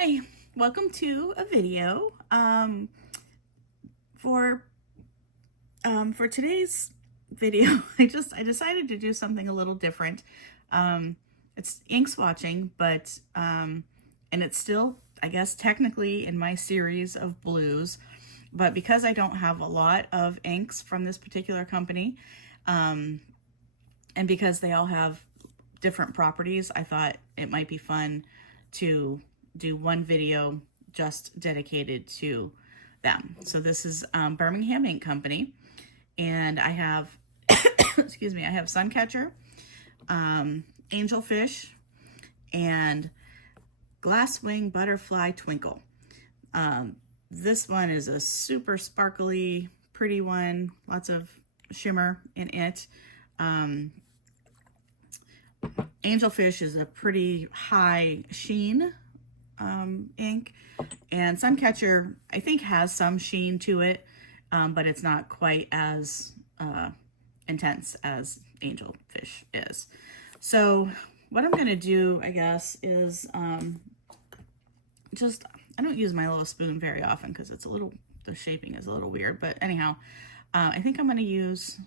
Hi, welcome to a video. For today's video, I decided to do something a little different. It's ink swatching, but and it's still, I guess, technically in my series of blues, but because I don't have a lot of inks from this particular company, and because they all have different properties, I thought it might be fun to do one video just dedicated to them. So this is Birmingham Pen Company, and I have, excuse me, I have Suncatcher, Angelfish, and Glasswing Butterfly Twinkle. This one is a super sparkly, pretty one, lots of shimmer in it. Angelfish is a pretty high sheen ink, and Suncatcher I think has some sheen to it, but it's not quite as intense as Angelfish is. So what I'm gonna do, I guess, is I don't use my little spoon very often because it's a little, the shaping is a little weird, but anyhow, I think I'm gonna use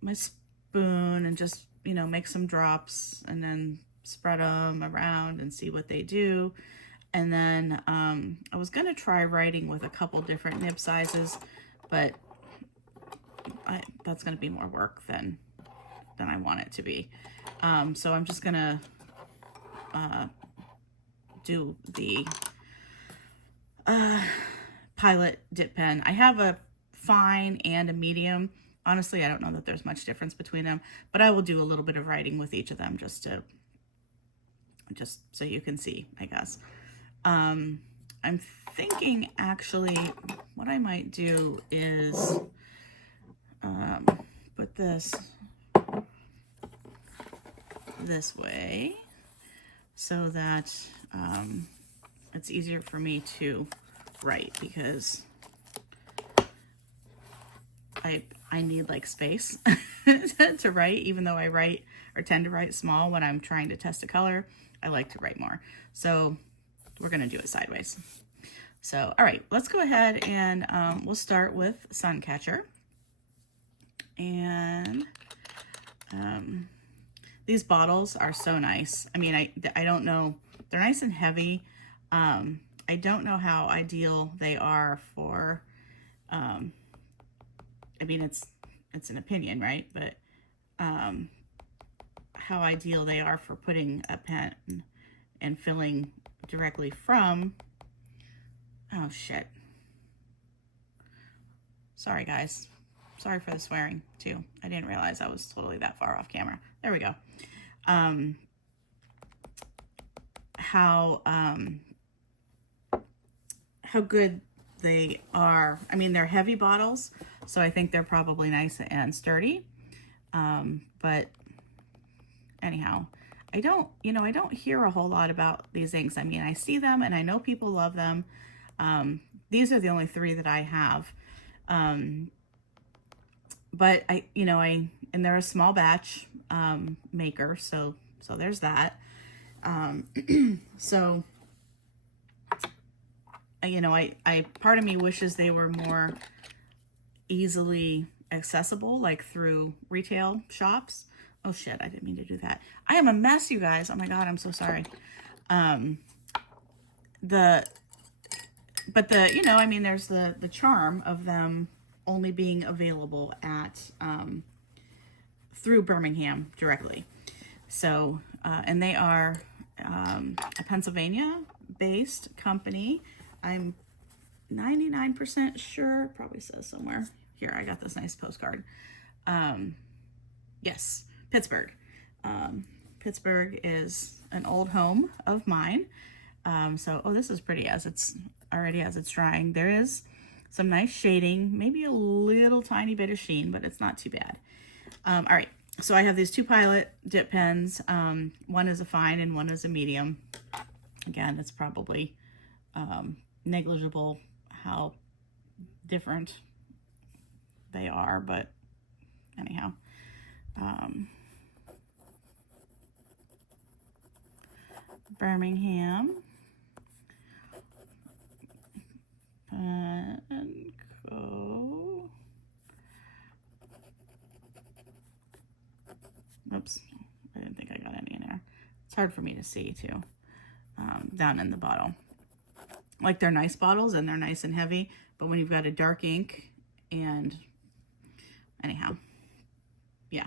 my spoon and just, you know, make some drops and then spread them around and see what they do. And then I was gonna try writing with a couple different nib sizes, but that's gonna be more work than I want it to be. So I'm just gonna do the Pilot dip pen. I have a fine and a medium. Honestly, I don't know that there's much difference between them, but I will do a little bit of writing with each of them just so you can see, I guess. I'm thinking actually what I might do is put this way so that it's easier for me to write, because I need like space to write, even though I write or tend to write small when I'm trying to test a color. I like to write more. So we're gonna do it sideways. So, all right, let's go ahead and we'll start with Suncatcher. And these bottles are so nice. I mean, I don't know, they're nice and heavy. I don't know how ideal they are for, I mean, it's an opinion, right? But how ideal they are for putting a pen and filling directly from, oh shit. Sorry guys. Sorry for the swearing too. I didn't realize I was totally that far off camera. There we go. How good they are. I mean, they're heavy bottles, so I think they're probably nice and sturdy. But anyhow, I don't hear a whole lot about these inks. I mean, I see them and I know people love them. These are the only three that I have. But and they're a small batch maker, so there's that. So part of me wishes they were more easily accessible, like through retail shops. Oh shit, I didn't mean to do that. I am a mess, you guys. Oh my God, I'm so sorry. There's the charm of them only being available at, through Birmingham directly. So, and they are a Pennsylvania-based company. I'm 99% sure, probably says somewhere. Here, I got this nice postcard. Yes, Pittsburgh. Pittsburgh is an old home of mine. Oh, this is pretty as it's drying. There is some nice shading, maybe a little tiny bit of sheen, but it's not too bad. All right, so I have these two Pilot dip pens. One is a fine and one is a medium. Again, it's probably negligible how different they are, but anyhow. Birmingham and go. Oops, I didn't think I got any in there. It's hard for me to see too, down in the bottle. Like, they're nice bottles and they're nice and heavy, but when you've got a dark ink and anyhow, yeah.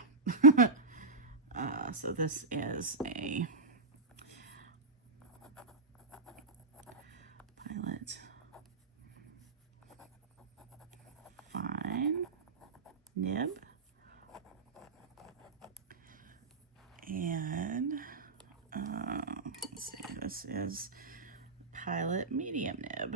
So this is a Pilot Fine nib, and let's see, this is Pilot Medium nib.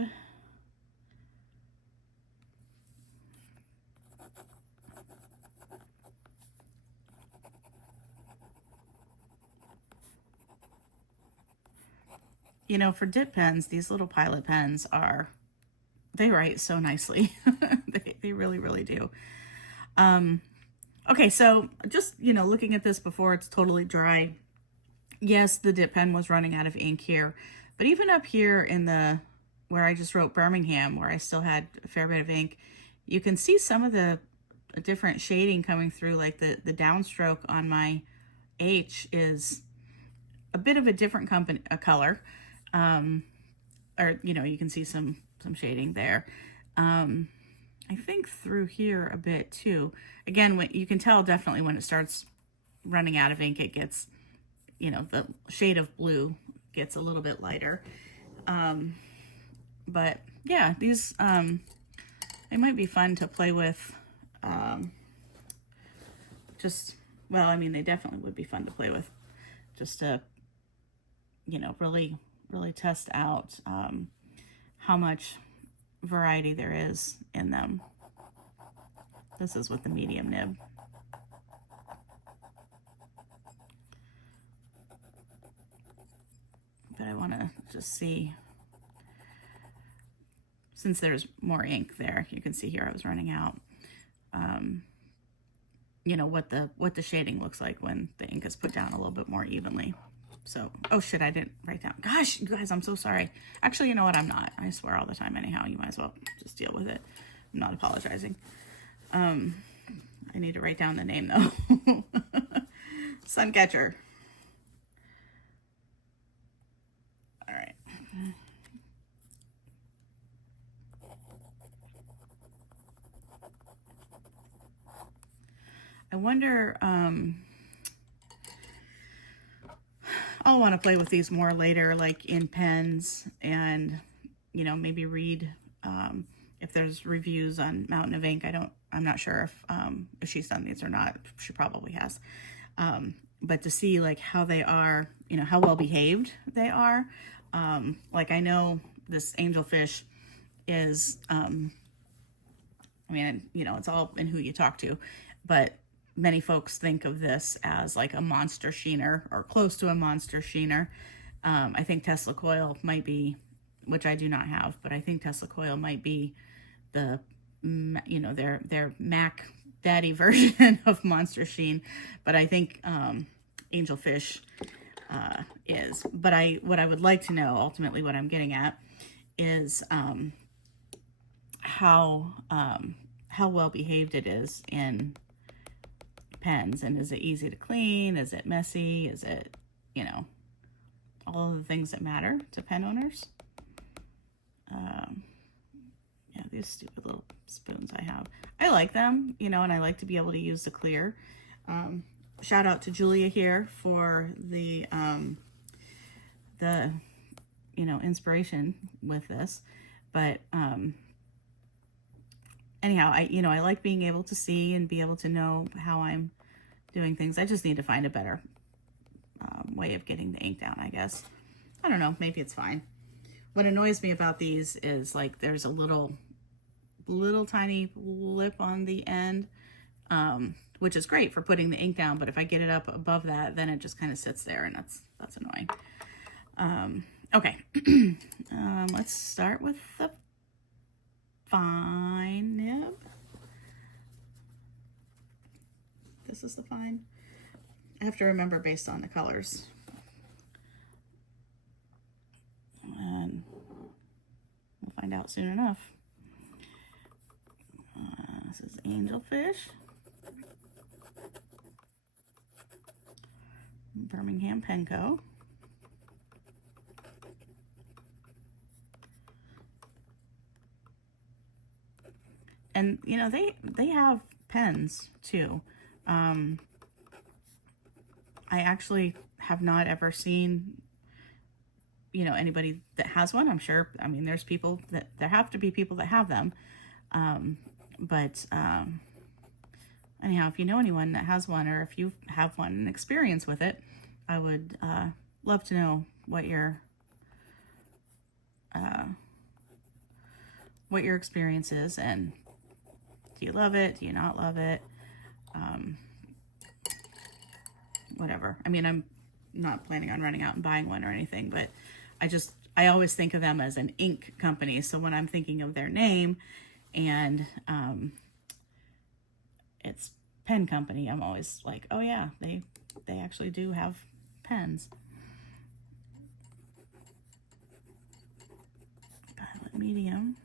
You know, for dip pens, these little Pilot pens they write so nicely. They really, really do. Okay, so just, you know, looking at this before it's totally dry. Yes, the dip pen was running out of ink here, but even up here in where I just wrote Birmingham, where I still had a fair bit of ink, you can see some of the different shading coming through, like the downstroke on my H is a bit of a different color. Or, you know, you can see some shading there. I think through here a bit too. Again, you can tell definitely when it starts running out of ink, it gets, you know, the shade of blue gets a little bit lighter. But yeah, these, they might be fun to play with. Well, I mean, they definitely would be fun to play with, just to, you know, really test out how much variety there is in them. This is with the medium nib. But I want to just see, since there's more ink there, you can see here I was running out. You know, what the shading looks like when the ink is put down a little bit more evenly. So, oh shit, I didn't write down. Gosh, you guys, I'm so sorry. Actually, you know what? I'm not. I swear all the time anyhow. You might as well just deal with it. I'm not apologizing. I need to write down the name though. Suncatcher. All right. I wonder, I'll want to play with these more later, like in pens, and, you know, maybe read if there's reviews on Mountain of Ink. I'm not sure if she's done these or not. She probably has. But to see like how they are, you know, how well behaved they are. Like, I know this Angelfish is, I mean, you know, it's all in who you talk to, but many folks think of this as like a monster sheener or close to a monster sheener. I think Tesla Coil might be, which I do not have, but I think Tesla Coil might be the, you know, their Mac Daddy version of Monster Sheen. But I think Angelfish is. But what I would like to know, ultimately what I'm getting at, is how well behaved it is in pens, and is it easy to clean, is it messy, is it, you know, all of the things that matter to pen owners. Yeah, these stupid little spoons I have, I like them, you know, and I like to be able to use the clear. Shout out to Julia here for the you know, inspiration with this. But anyhow, I like being able to see and be able to know how I'm doing things. I just need to find a better way of getting the ink down, I guess. I don't know, maybe it's fine. What annoys me about these is like there's a little tiny lip on the end, which is great for putting the ink down, but if I get it up above that, then it just kind of sits there, and that's annoying. Okay, let's start with the fine nib. This is the fine. I have to remember based on the colors. And we'll find out soon enough. This is Angelfish. Birmingham Pen Co. And you know, they have pens too. I actually have not ever seen, you know, anybody that has one. I'm sure, I mean, there's people that, there have to be people that have them. Anyhow, if you know anyone that has one, or if you have one and experience with it, I would love to know what your experience is, and do you love it? Do you not love it? Whatever. I mean, I'm not planning on running out and buying one or anything, but I always think of them as an ink company. So when I'm thinking of their name and it's pen company, I'm always like, oh yeah, they actually do have pens. Violet medium.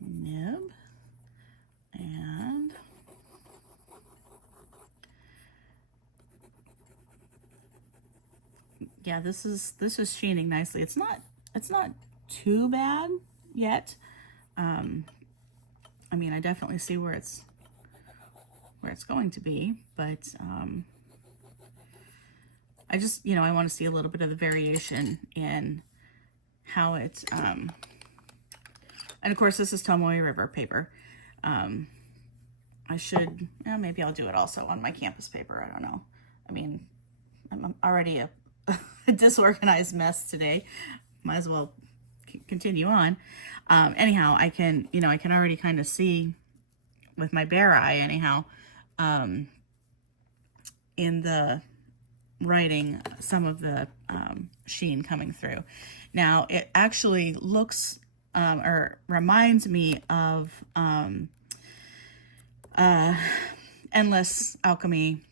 Nib. And yeah, this is sheening nicely. It's not too bad yet. I mean, I definitely see where it's going to be, but I just, you know, I want to see a little bit of the variation in how it, and of course this is Tomoe River paper. I should, maybe I'll do it also on my campus paper. I don't know. I mean, I'm already a disorganized mess today. Might as well continue on. Anyhow, I can already kind of see with my bare eye, anyhow, in the writing, some of the sheen coming through. Now, it actually looks or reminds me of Endless Alchemy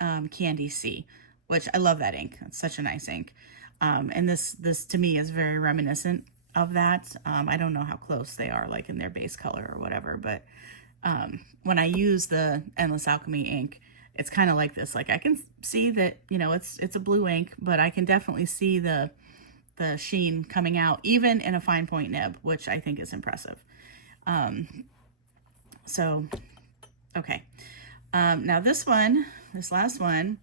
Candy C, which I love that ink. It's such a nice ink. And this to me is very reminiscent of that. I don't know how close they are, like in their base color or whatever, but when I use the Endless Alchemy ink, it's kind of like this. Like I can see that, you know, it's a blue ink, but I can definitely see the sheen coming out, even in a fine point nib, which I think is impressive. So, okay. Now this last one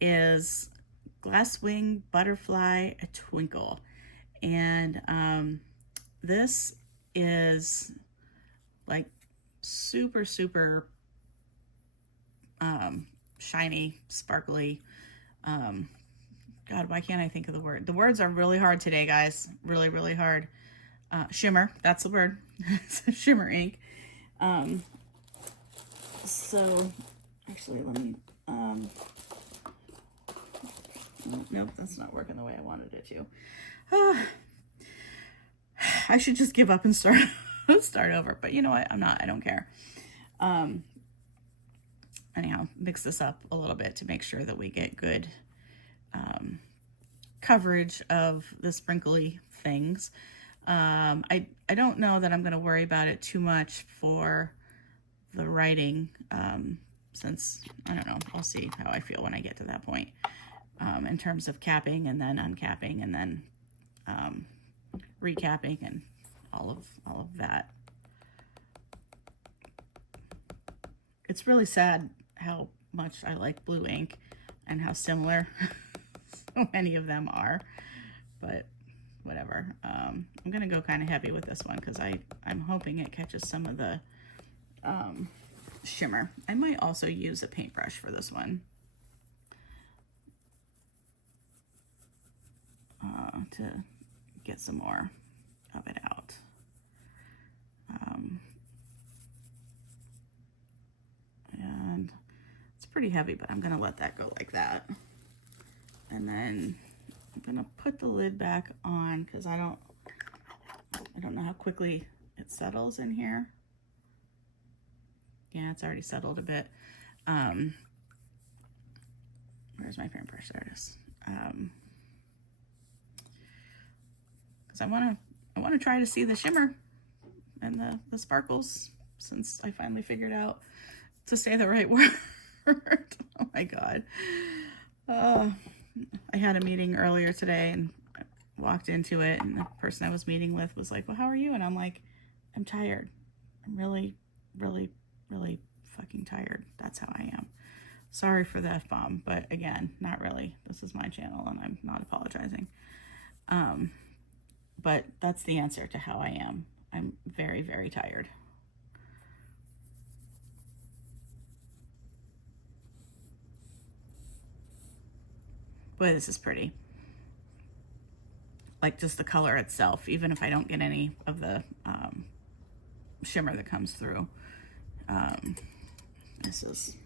is Glasswing Butterfly Twinkle. And this is like super shiny, sparkly. God, why can't I think of the word? The words are really hard today, guys. Really hard. Shimmer, that's the word. Shimmer ink. So actually, let me, nope, that's not working the way I wanted it to. I should just give up and start over, but you know what? I don't care. Anyhow, mix this up a little bit to make sure that we get good coverage of the sprinkly things. I don't know that I'm going to worry about it too much for the writing, since, I don't know, I'll see how I feel when I get to that point, in terms of capping and then uncapping and then recapping and all of that. It's really sad how much I like blue ink and how similar so many of them are, but whatever. I'm gonna go kind of heavy with this one because I'm hoping it catches some of the shimmer. I might also use a paintbrush for this one to get some more of it out. And it's pretty heavy, but I'm gonna let that go like that. And then I'm gonna put the lid back on because I don't know how quickly it settles in here. Yeah, it's already settled a bit. Where's my paintbrush? There it is. Because I want to try to see the shimmer the sparkles, since I finally figured out to say the right word. Oh my God. I had a meeting earlier today and I walked into it, and the person I was meeting with was like, well, how are you? And I'm like, I'm tired. I'm really, really, really fucking tired. That's how I am. Sorry for the F-bomb, but again, not really. This is my channel and I'm not apologizing. But that's the answer to how I am. I'm very, very tired. Boy, this is pretty. Like just the color itself, even if I don't get any of the shimmer that comes through. This is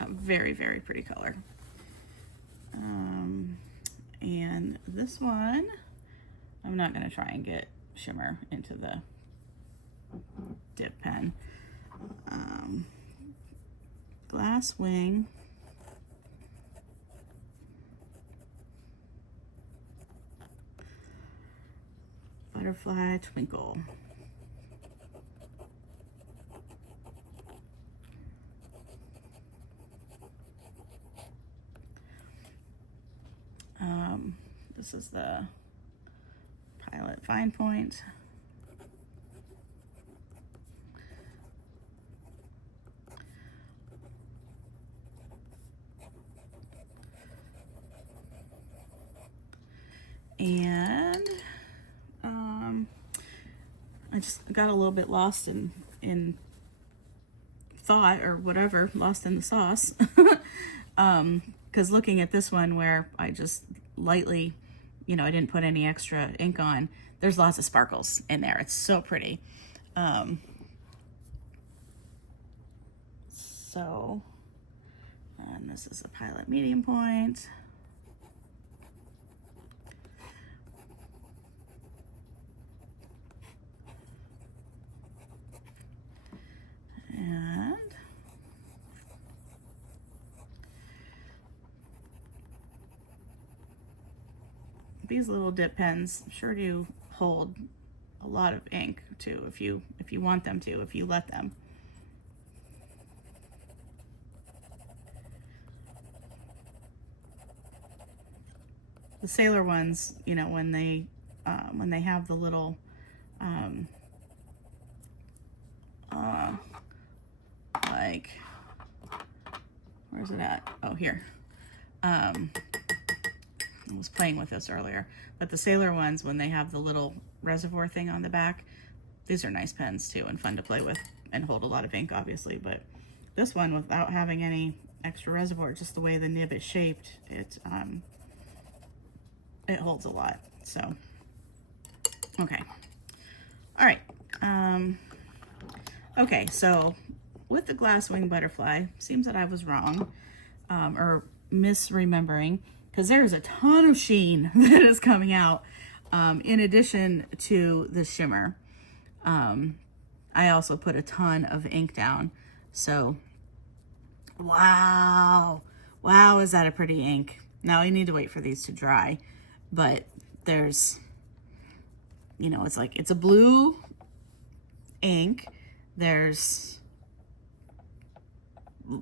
a very, very pretty color. And this one, I'm not going to try and get shimmer into the dip pen. Glasswing. Butterfly Twinkle. This is the Pilot Fine Point. And I just got a little bit lost in thought or whatever, lost in the sauce. Because looking at this one where I just lightly, you know, I didn't put any extra ink on, there's lots of sparkles in there. It's so pretty. So, and this is a Pilot Medium Point. And these little dip pens sure do hold a lot of ink too, if you want them to, if you let them. The Sailor ones, you know, when they have the little like, where's it at? Oh, here. I was playing with this earlier, but the Sailor ones, when they have the little reservoir thing on the back, these are nice pens too and fun to play with and hold a lot of ink, obviously. But this one, without having any extra reservoir, just the way the nib is shaped, it holds a lot. So, okay. All right. Okay, so with the Glasswing butterfly, seems that I was wrong, or misremembering, because there's a ton of sheen that is coming out, in addition to the shimmer. I also put a ton of ink down. So, wow, is that a pretty ink? Now I need to wait for these to dry, but there's, you know, it's like, it's a blue ink. There's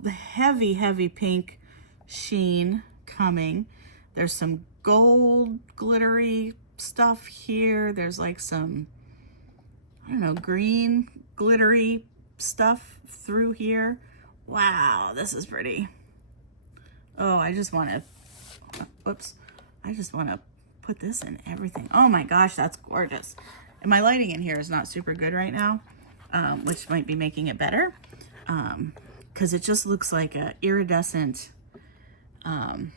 heavy, heavy pink sheen coming. There's some gold glittery stuff here. There's like some, I don't know, green glittery stuff through here. Wow, this is pretty. Oh, I just want to, oops, I just want to put this in everything. Oh my gosh, that's gorgeous. And my lighting in here is not super good right now, which might be making it better, because it just looks like a iridescent, I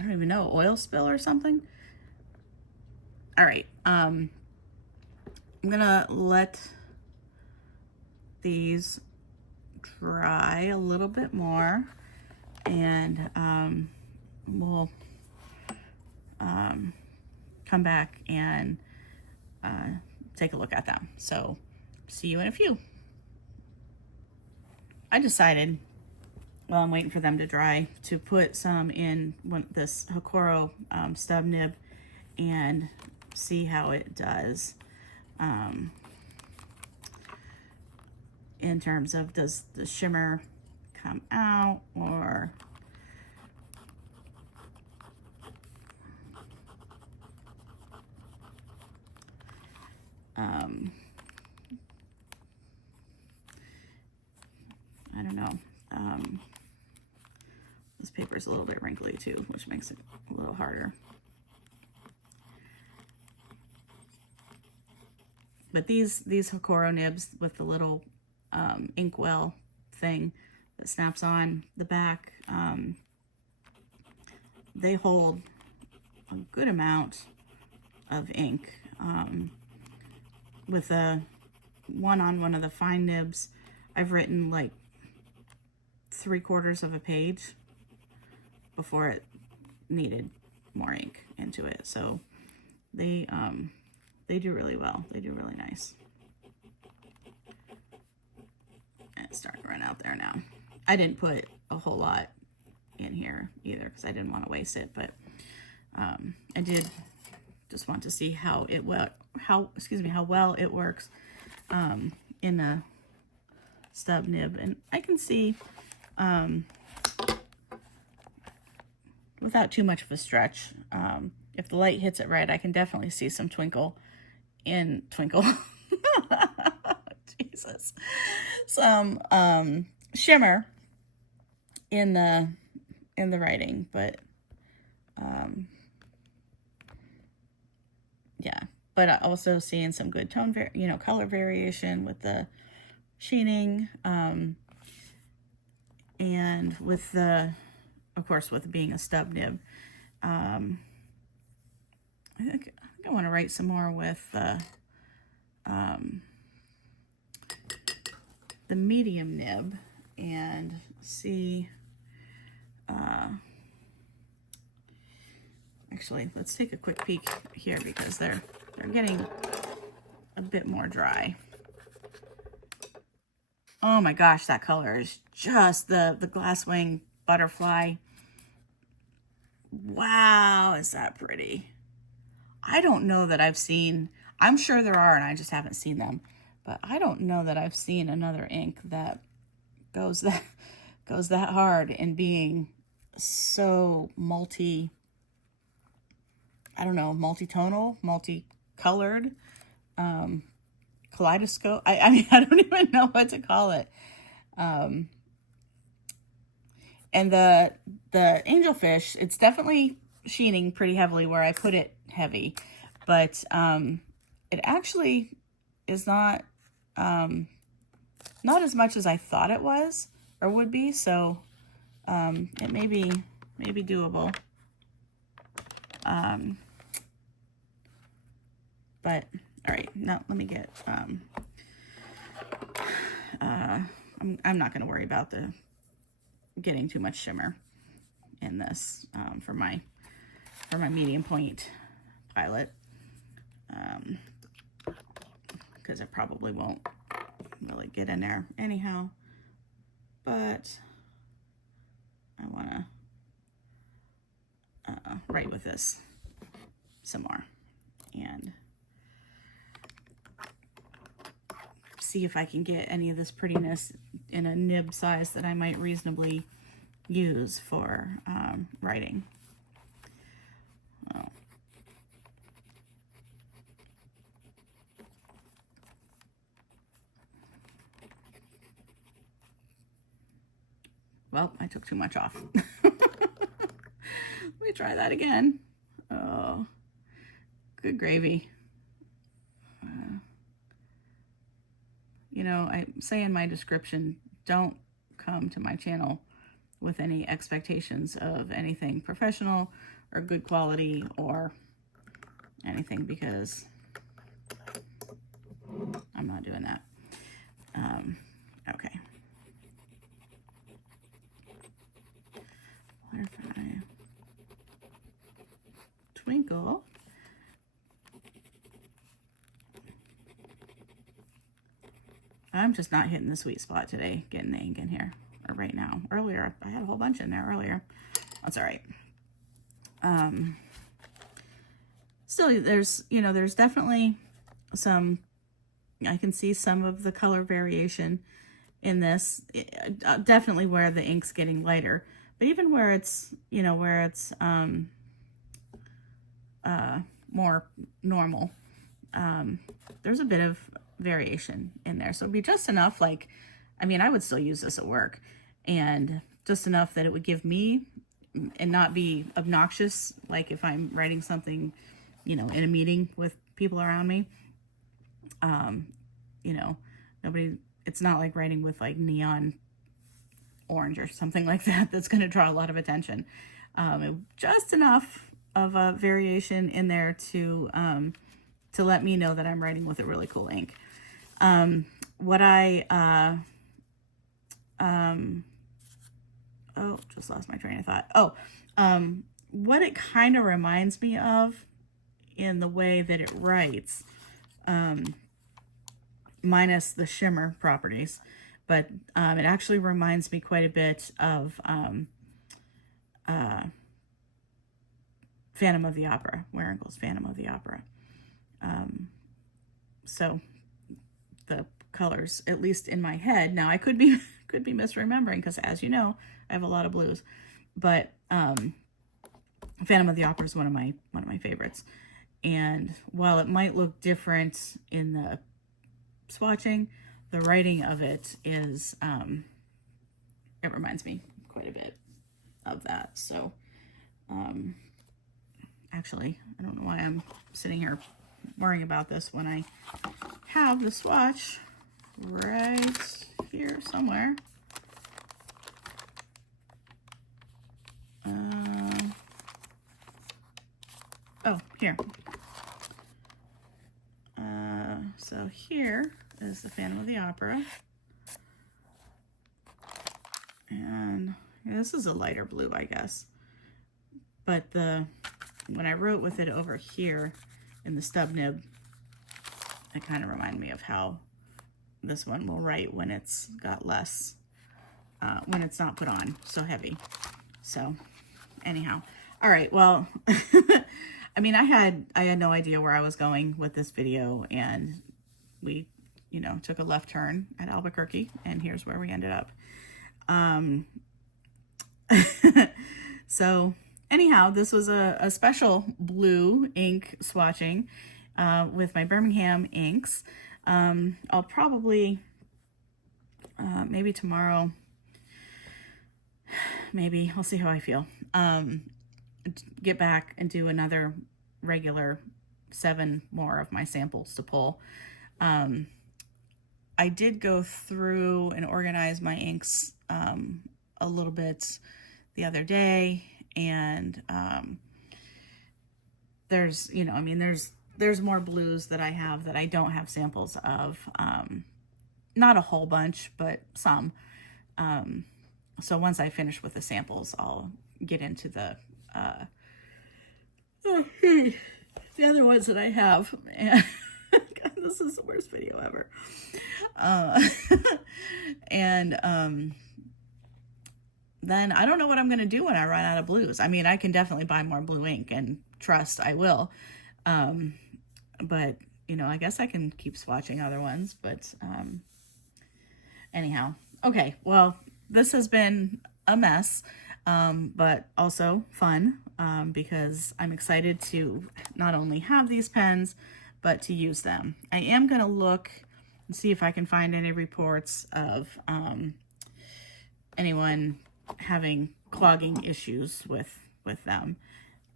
don't even know, oil spill or something. All right, I'm gonna let these dry a little bit more, and we'll come back and take a look at them. So see you in a few. I decided, while I'm waiting for them to dry, to put some in this Hokoro stub nib and see how it does. in terms of, does the shimmer come out, or I don't know. This paper is a little bit wrinkly too, which makes it a little harder. But these Hokoro nibs with the little inkwell thing that snaps on the back, they hold a good amount of ink. With on one of the fine nibs, I've written like 3/4 of a page before it needed more ink into it. So they do really well. They do really nice. And it's starting to run out there now. I didn't put a whole lot in here either because I didn't want to waste it, but I did just want to see how well it works in a stub nib. And I can see without too much of a stretch, if the light hits it right, I can definitely see some twinkle in Twinkle. Jesus. Some shimmer in the writing, but yeah, but also seeing some good tone color variation with the sheening, and with the, of course, with being a stub nib. I think I want to write some more with the medium nib and see. Actually, let's take a quick peek here because they're getting a bit more dry. Oh my gosh, that color is just the Glasswing butterfly. Wow, is that pretty? I don't know that I've seen, I'm sure there are and I just haven't seen them, but I don't know that I've seen another ink that goes that hard in being so multitonal, multicolored, kaleidoscope. I mean, I don't even know what to call it. And the Angelfish, it's definitely sheening pretty heavily where I put it heavy, but it actually is not as much as I thought it was or would be. So it may be doable. But all right, now let me get I'm not going to worry about getting too much shimmer in this for my medium point pilot, because it probably won't really get in there anyhow, but I want to write with this some more and see if I can get any of this prettiness in a nib size that I might reasonably use for writing. Oh. Well, I took too much off. Let me try that again. Oh, good gravy. I say in my description, don't come to my channel with any expectations of anything professional or good quality or anything, because I'm not doing that. Okay. Butterfly. Twinkle. I'm just not hitting the sweet spot today, getting the ink in here, or right now. Earlier, I had a whole bunch in there earlier. That's all right. Still, there's definitely I can see some of the color variation in this. Definitely where the ink's getting lighter, but even where it's, you know, where it's more normal, there's a bit of variation in there. So it'd be just enough, like, I mean, I would still use this at work, and just enough that it would give me and not be obnoxious, like if I'm writing something, you know, in a meeting with people around me. You know, it's not like writing with like neon orange or something like that that's going to draw a lot of attention. Just enough of a variation in there to let me know that I'm writing with a really cool ink. Oh, just lost my train of thought. What it kind of reminds me of in the way that it writes, minus the shimmer properties, but it actually reminds me quite a bit of Phantom of the Opera, Warrengo's Phantom of the Opera. So the colors, at least in my head, now I could be misremembering, because as you know, I have a lot of blues, but Phantom of the Opera is one of my favorites. And while it might look different in the swatching, the writing of it is, it reminds me quite a bit of that. So, actually, I don't know why I'm sitting here worrying about this when I have the swatch right here somewhere. Oh, here. So here is the Phantom of the Opera. And this is a lighter blue, I guess. But when I wrote with it over here in the stub nib, it kind of reminded me of how this one will write when it's got less, when it's not put on so heavy. So anyhow, all right, well, I mean, I had no idea where I was going with this video, and we, you know, took a left turn at Albuquerque, and here's where we ended up. So anyhow, this was a special blue ink swatching with my Birmingham inks. I'll probably, maybe tomorrow, maybe, I'll see how I feel, get back and do another regular 7 more of my samples to pull. I did go through and organize my inks a little bit the other day, and there's, you know, I mean, there's more blues that I have that I don't have samples of. Not a whole bunch, but some. So once I finish with the samples, I'll get into the other ones that I have. And God, this is the worst video ever. Then I don't know what I'm going to do when I run out of blues. I mean, I can definitely buy more blue ink, and trust I will. But, you know, I guess I can keep swatching other ones. But anyhow, okay, well, this has been a mess, but also fun, because I'm excited to not only have these pens, but to use them. I am going to look and see if I can find any reports of anyone having clogging issues with them.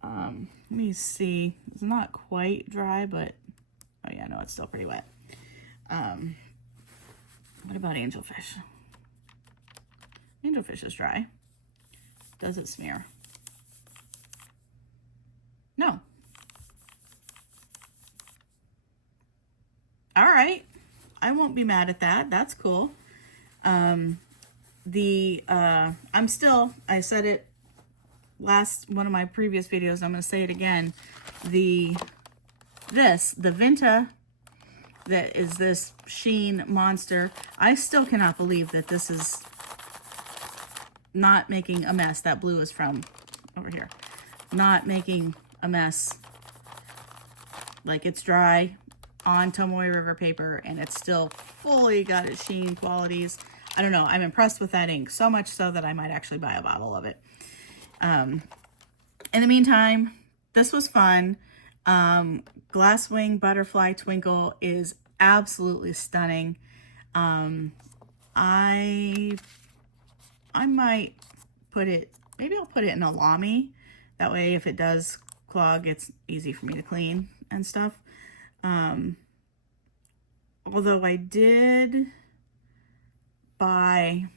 Let me see. It's not quite dry, but oh yeah, no, it's still pretty wet. What about Angelfish? Angelfish is dry. Does it smear? No. All right. I won't be mad at that. That's cool. I said it one of my previous videos, I'm going to say it again. The Vinta, that is this sheen monster. I still cannot believe that this is not making a mess. That blue is from over here. Not making a mess. Like, it's dry on Tomoe River paper, and it's still fully got its sheen qualities. I don't know. I'm impressed with that ink, so much so that I might actually buy a bottle of it. In the meantime, this was fun. Glasswing Butterfly Twinkle is absolutely stunning. I might put it, maybe I'll put it in a Lamy. That way, if it does clog, it's easy for me to clean and stuff. Although I did buy,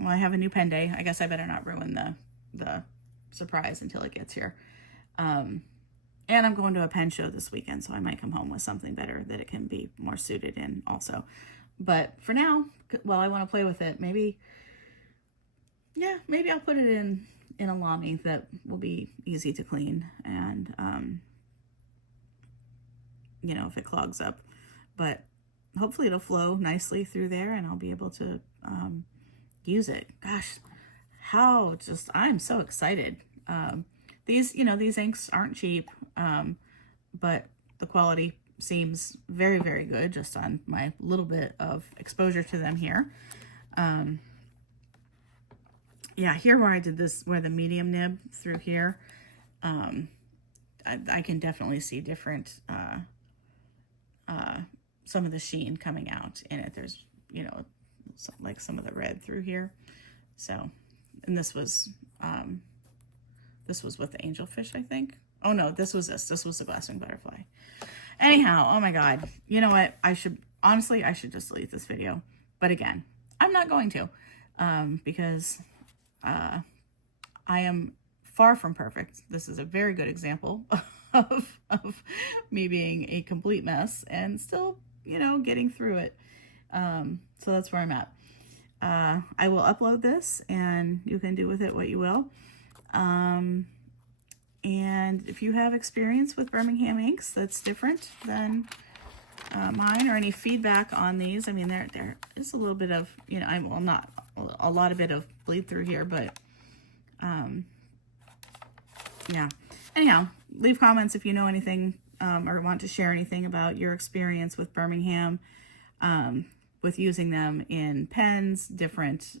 well, I have a new pen day. I guess I better not ruin the surprise until it gets here. And I'm going to a pen show this weekend, so I might come home with something better that it can be more suited in also. But for now, while I want to play with it, maybe I'll put it in a Lamy that will be easy to clean, and you know, if it clogs up, but hopefully it'll flow nicely through there and I'll be able to use it. Gosh, I'm so excited. These inks aren't cheap, but the quality seems very, very good just on my little bit of exposure to them here. Yeah, here where I did this, where the medium nib through here, I can definitely see different, some of the sheen coming out in it. There's, you know, like some of the red through here. So, and this was with the Angelfish, I think. Oh no, this was the Glasswing Butterfly. Anyhow, oh my God. You know what? I should just delete this video. But again, I'm not going to, because I am far from perfect. This is a very good example of me being a complete mess and still, you know, getting through it. So that's where I'm at. I will upload this and you can do with it what you will. And if you have experience with Birmingham inks that's different than mine, or any feedback on these, I mean, there is a little bit of, you know, not a lot of bit of bleed through here, but yeah. Anyhow, leave comments if you know anything, or want to share anything about your experience with Birmingham, with using them in pens, different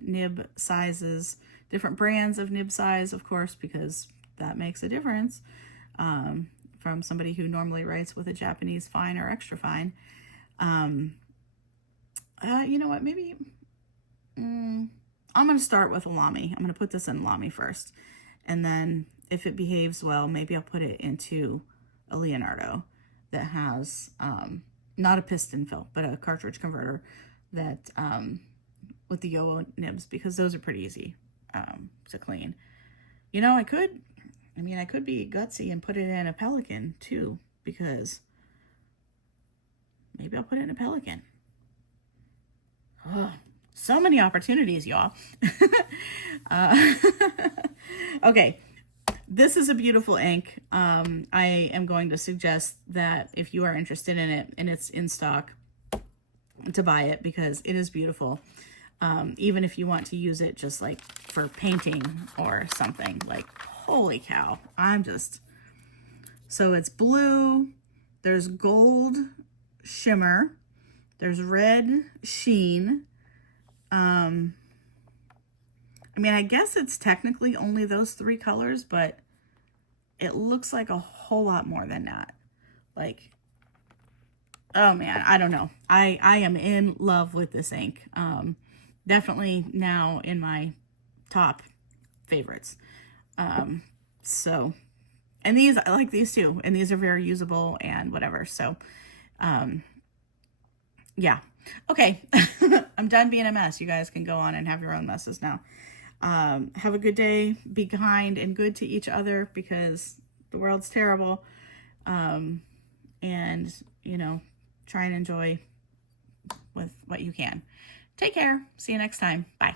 nib sizes, different brands of nib size, of course, because that makes a difference, from somebody who normally writes with a Japanese fine or extra fine. You know what, maybe I'm going to start with a Lamy. I'm going to put this in Lamy first, and then if it behaves well, maybe I'll put it into a Leonardo that has not a piston fill, but a cartridge converter that with the Yowo nibs, because those are pretty easy to clean. You know, I could be gutsy and put it in a Pelican too, because maybe I'll put it in a Pelican. Oh, so many opportunities, y'all. Okay, this is a beautiful ink. I am going to suggest that if you are interested in it and it's in stock, to buy it, because it is beautiful. Even if you want to use it just like for painting or something, like, holy cow, so it's blue, there's gold shimmer, there's red sheen. I mean, I guess it's technically only those three colors, but it looks like a whole lot more than that. Like, oh man, I don't know. I am in love with this ink. Definitely now in my top favorites. So, and these, I like these too, and these are very usable and whatever. So, yeah. Okay. I'm done being a mess. You guys can go on and have your own messes now. Have a good day. Be kind and good to each other, because the world's terrible. And, you know, try and enjoy with what you can. Take care. See you next time. Bye.